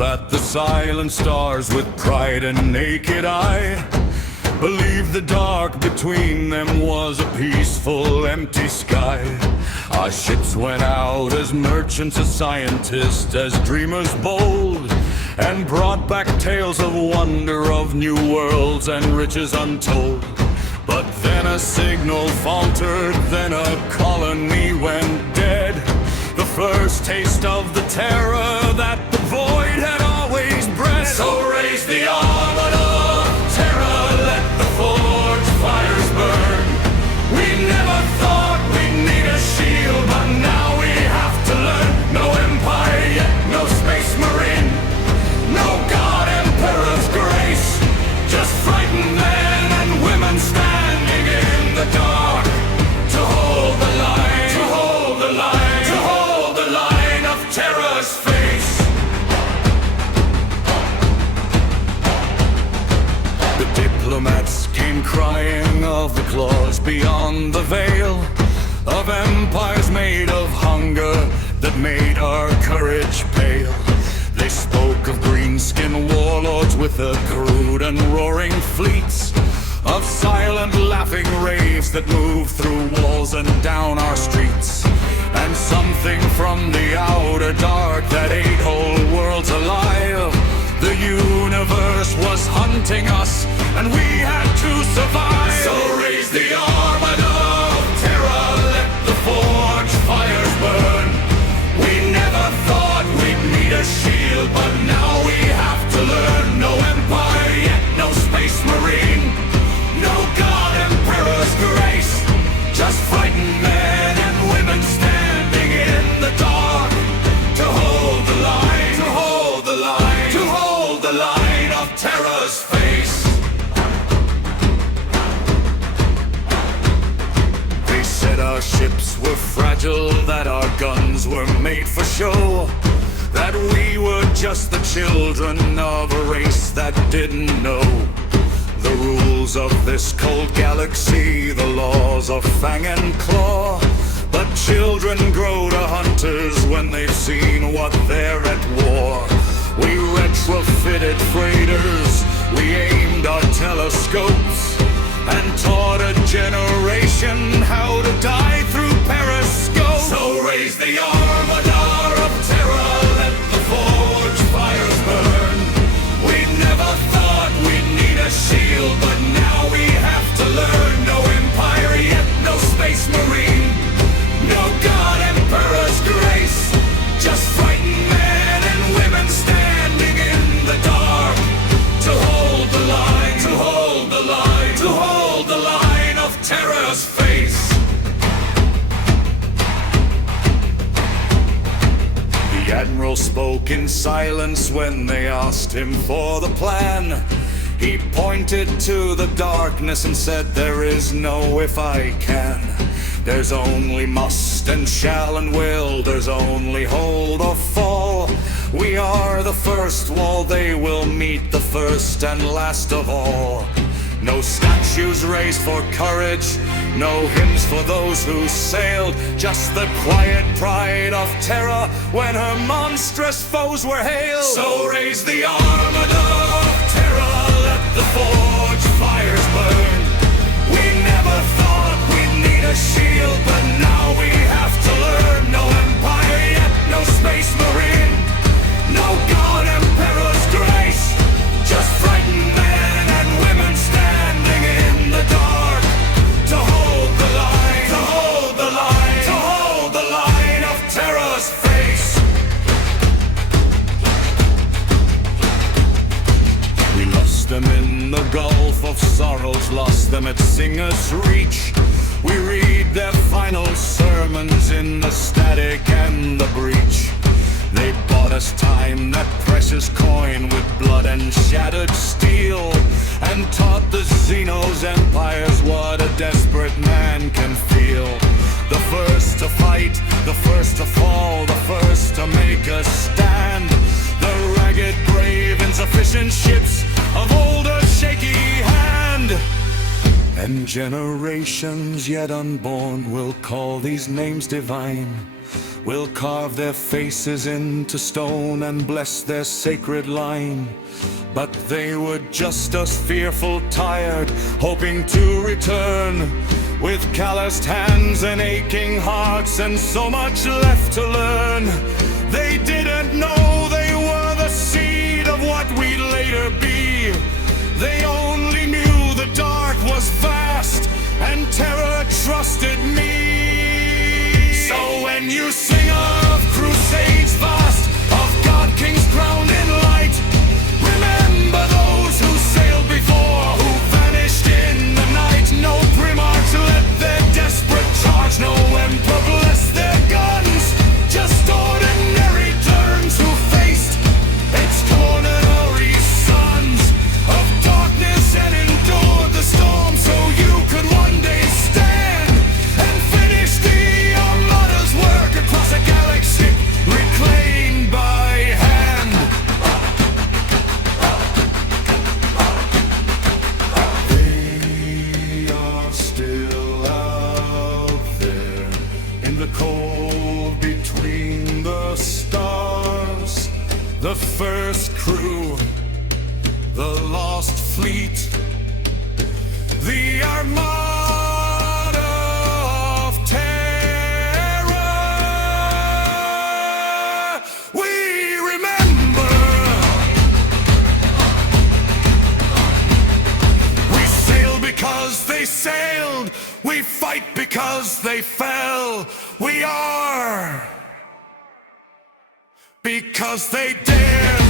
that the silent stars with pride and naked eye believed the dark between them was a peaceful, empty sky. Our ships went out as merchants, as scientists, as dreamers bold, and brought back tales of wonder, of new worlds and riches untold. But then a signal faltered, then a colony went dead. The first taste of the terror that the void had always bred. So raise the Armada of Terra, let the forge fires burn. We never thought we'd need a shield, but now we have to learn. No empire yet, no space marine, no god emperor's grace, just frightened men and women standing in the dark to hold the line, to hold the line, to hold the line of terror's face. The diplomats came crying of the claws beyond the veil, of empires made of hunger that made our courage pale. They spoke of green-skinned warlords with their crude and roaring fleets, of silent laughing raves that moved through walls and down our streets, and something from the outer dark that ate whole worlds alive. The universe was hunting us, and we had to survive. So raise the Armada of Terra, let the forge fires burn. We never thought we'd need a shield, but now we have to learn. No empire yet, no space marine, no god emperor's grace, just frightened men and women standing in the dark to hold the line, to hold the line, to hold the line of terror's face. They said our ships were fragile, that our guns were made for show, that we were just the children of a race that didn't know the rules of this cold galaxy, the laws of fang and claw. But children grow to hunters when they've seen what they're at war. We retrofitted freighters, we aimed our telescopes, and taught a generation how to die through periscopes. So raise the Armada of Terra, let the forge fires burn. We never thought we'd need a shield, but now we have to learn. No empire yet, no space marine, no god emperor's grace, just frightened men and women standing in the dark to hold the line, to hold the line, to hold the line of terror's face. The Admiral spoke in silence when they asked him for the plan. He pointed to the darkness and said, there is no if I can. There's only must and shall and will, there's only hold or fall. We are the first wall, they will meet the first and last of all. No statues raised for courage, no hymns for those who sailed, just the quiet pride of Terra when her monstrous foes were hailed. So raise the Armada of Terra, let the forge fires burn. We never thought we'd need a shield, but now we have to learn. No empire yet, no space marine, no god emperor's grace, just frightened men and women standing in the dark to hold the line, to hold the line, to hold the line of terror's face. We lost them in the gulf of sorrows, lost them at Singer's Reach. We read their final sermons in the static and the breach. They bought us time, that precious coin with blood and shattered steel, and taught the Xenos empires what a desperate man can feel. The first to fight, the first to fall, the first to make a stand. The ragged, brave, insufficient ships of older shaky hand. And generations yet unborn will call these names divine. We'll carve their faces into stone and bless their sacred line. But they were just as fearful, tired, hoping to return, with calloused hands and aching hearts and so much left to learn. They didn't know they were the seed of what we'd later be. They only knew the dark was vast and terror trusted me. So when you sing of crusades vast, of God Kings crowned in light, remember those who sailed before, who vanished in the night. No primarchs led their desperate charge, no emperor blessed their guns, just ordinary turns who faced extraordinary sons of darkness and endured the storm, so you could one day stand and finish the Armada's work across a galaxy reclaimed by hand. They are still out there in the cold between the stars, the first crew, the lost fleet, the Armada of Terra. We remember. We sail because they sailed. We fight because they fell. We are because they dared.